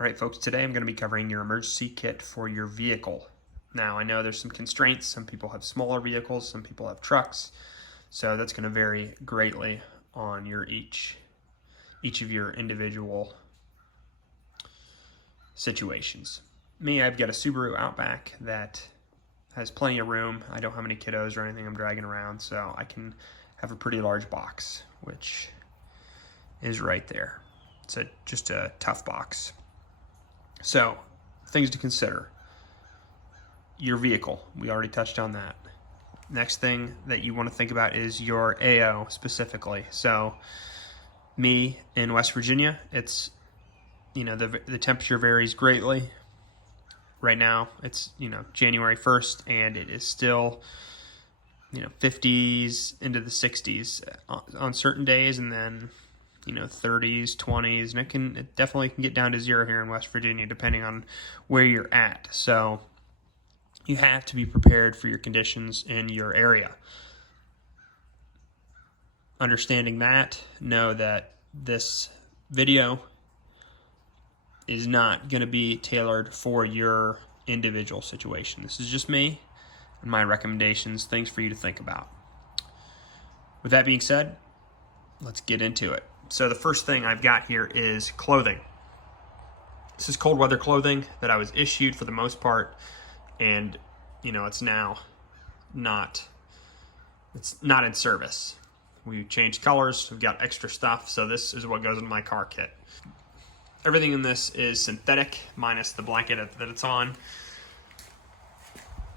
All right, folks, today I'm going to be covering your emergency kit for your vehicle. Now, I know there's some constraints. Some people have smaller vehicles, some people have trucks, so that's going to vary greatly on your each of your individual situations. Me, I've got a Subaru Outback that has plenty of room. I don't have any kiddos or anything I'm dragging around, so I can have a pretty large box, which is right there. It's just a tough box. So, things to consider. Your vehicle, we already touched on that. Next thing that you want to think about is your AO specifically. So, me in West Virginia, it's, the temperature varies greatly. Right now, it's, January 1st, and it is still, 50s into the 60s on certain days, and then 30s, 20s, and it definitely can get down to 0 here in West Virginia, depending on where you're at. So you have to be prepared for your conditions in your area. Understanding that, know that this video is not going to be tailored for your individual situation. This is just me and my recommendations, things for you to think about. With that being said, let's get into it. So the first thing I've got here is clothing. This is cold weather clothing that I was issued for the most part, and it's now not in service. We changed colors, we've got extra stuff, so this is what goes in my car kit. Everything in this is synthetic, minus the blanket that it's on.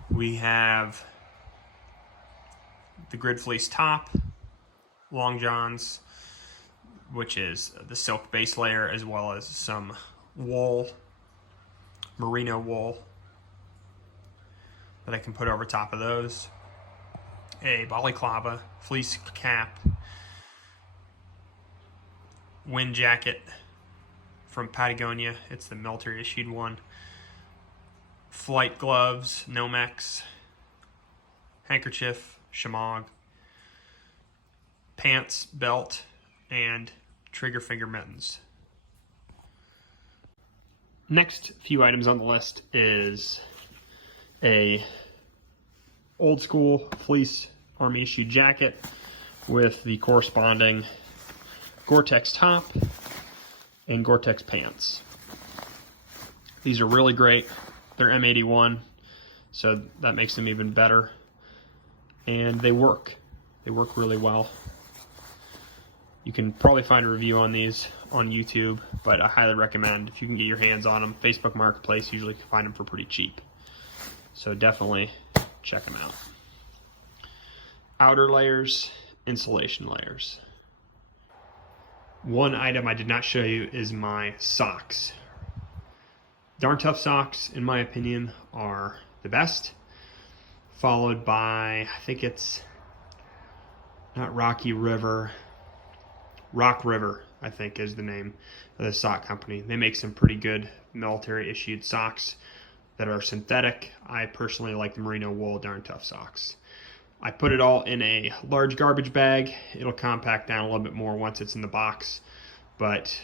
We have the grid fleece top, long johns, which is the silk base layer, as well as some wool, merino wool, that I can put over top of those. A balaclava, fleece cap, wind jacket from Patagonia. It's the military issued one. Flight gloves, Nomex, handkerchief, shamog, pants, belt, and trigger finger mittens. Next few items on the list is a old school fleece Army issued jacket with the corresponding Gore-Tex top and Gore-Tex pants. These are really great. They're M81, so that makes them even better. And they work. They work really well. You can probably find a review on these on YouTube, but I highly recommend if you can get your hands on them. Facebook Marketplace usually can find them for pretty cheap. So definitely check them out. Outer layers, insulation layers. One item I did not show you is my socks. Darn Tough socks, in my opinion, are the best. Followed by, I think it's not Rock River, I think is the name of the sock company. They make some pretty good military issued socks that are synthetic. I personally like the merino wool Darn Tough socks. I put it all in a large garbage bag. It'll compact down a little bit more once it's in the box, but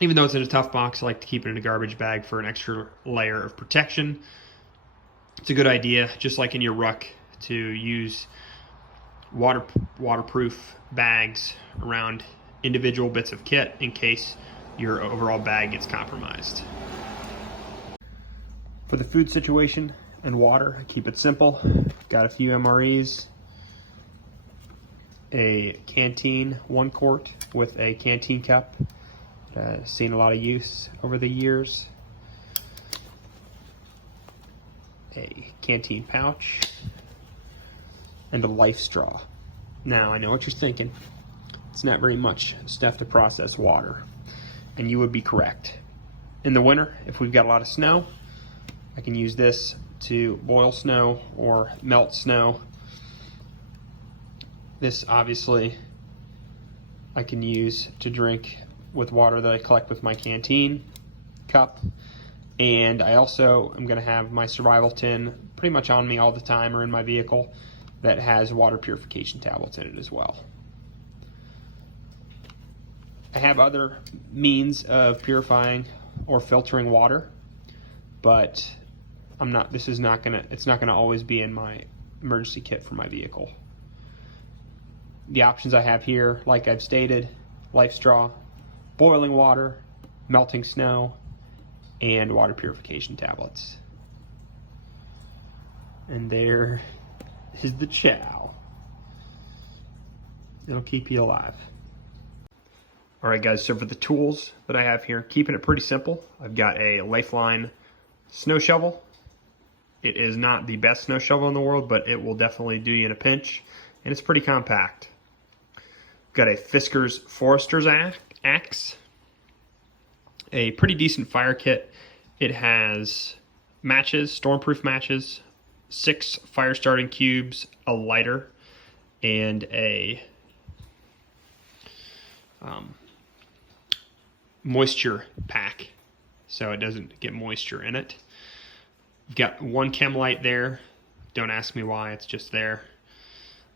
even though it's in a tough box, I like to keep it in a garbage bag for an extra layer of protection. It's a good idea, just like in your ruck, to use waterproof bags around individual bits of kit in case your overall bag gets compromised. For the food situation and water, I keep it simple. Got a few MREs, a canteen 1 quart with a canteen cup. Seen a lot of use over the years. A canteen pouch and a life straw. Now, I know what you're thinking. It's not very much stuff to process water, and you would be correct. In the winter, if we've got a lot of snow, I can use this to boil snow or melt snow. This obviously I can use to drink with water that I collect with my canteen cup. And I also am going to have my survival tin pretty much on me all the time or in my vehicle that has water purification tablets in it as well. I have other means of purifying or filtering water, but it's not gonna always be in my emergency kit for my vehicle. The options I have here, like I've stated, life straw, boiling water, melting snow, and water purification tablets. And there is the chow. It'll keep you alive. All right, guys, so for the tools that I have here, keeping it pretty simple, I've got a Lifeline snow shovel. It is not the best snow shovel in the world, but it will definitely do you in a pinch, and it's pretty compact. Got a Fisker's Forester's axe, a pretty decent fire kit. It has matches, stormproof matches, 6 fire starting cubes, a lighter, and a moisture pack, so it doesn't get moisture in it. You've got 1 chem light there. Don't ask me why, it's just there.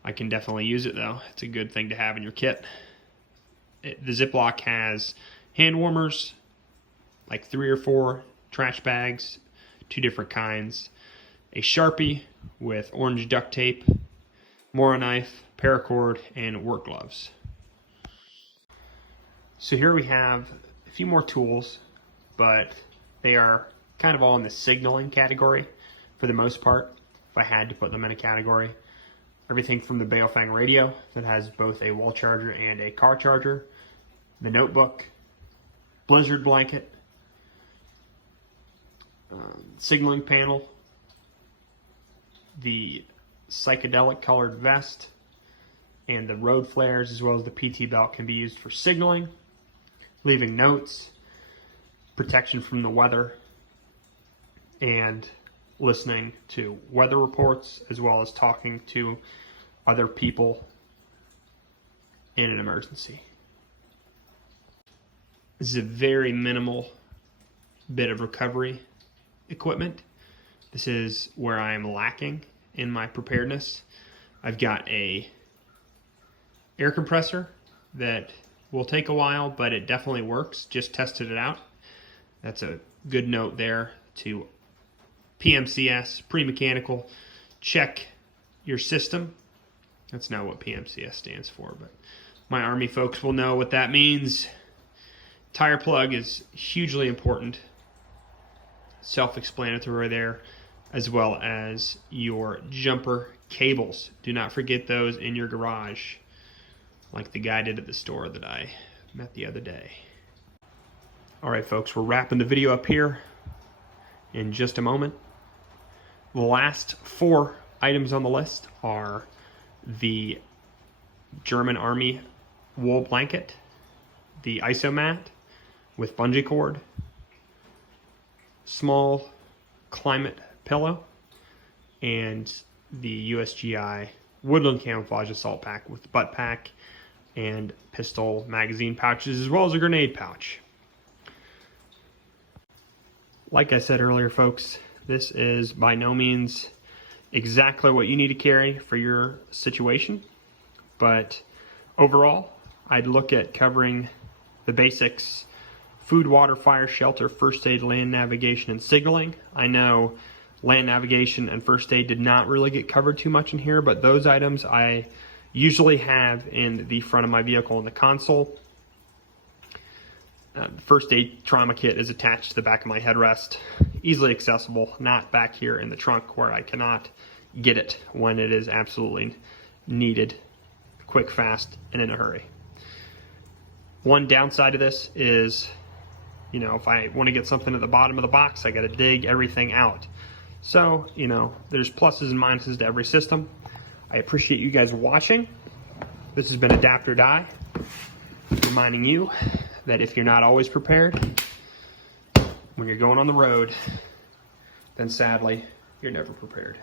I can definitely use it though. It's a good thing to have in your kit. The Ziploc has hand warmers, like 3 or 4 trash bags, 2 different kinds, a Sharpie with orange duct tape, Mora knife, paracord, and work gloves. So here we have a few more tools, but they are kind of all in the signaling category for the most part, if I had to put them in a category. Everything from the Baofeng radio that has both a wall charger and a car charger, the notebook, blizzard blanket, signaling panel, the psychedelic colored vest, and the road flares, as well as the PT belt, can be used for signaling, leaving notes, protection from the weather, and listening to weather reports, as well as talking to other people in an emergency. This is a very minimal bit of recovery equipment. This is where I am lacking in my preparedness. I've got a air compressor that will take a while, but it definitely works. Just tested it out. That's a good note there to PMCS, pre-mechanical. Check your system. That's not what PMCS stands for, but my Army folks will know what that means. Tire plug is hugely important. Self-explanatory there, as well as your jumper cables. Do not forget those in your garage, like the guy did at the store that I met the other day. All right, folks, we're wrapping the video up here in just a moment. The last 4 items on the list are the German Army wool blanket, the isomat with bungee cord, small climate pillow, and the USGI woodland camouflage assault pack with butt pack and pistol magazine pouches, as well as a grenade pouch. Like I said earlier, folks, this is by no means exactly what you need to carry for your situation, but overall, I'd look at covering the basics: food, water, fire, shelter, first aid, land navigation, and signaling. I know land navigation and first aid did not really get covered too much in here, but those items I usually have in the front of my vehicle in the console. First aid trauma kit is attached to the back of my headrest, easily accessible, not back here in the trunk where I cannot get it when it is absolutely needed, quick, fast, and in a hurry. One downside of this is, you know, if I want to get something at the bottom of the box, I got to dig everything out. So, you know, there's pluses and minuses to every system. I appreciate you guys watching. This has been Adapt or Die, reminding you that if you're not always prepared, when you're going on the road, then sadly, you're never prepared.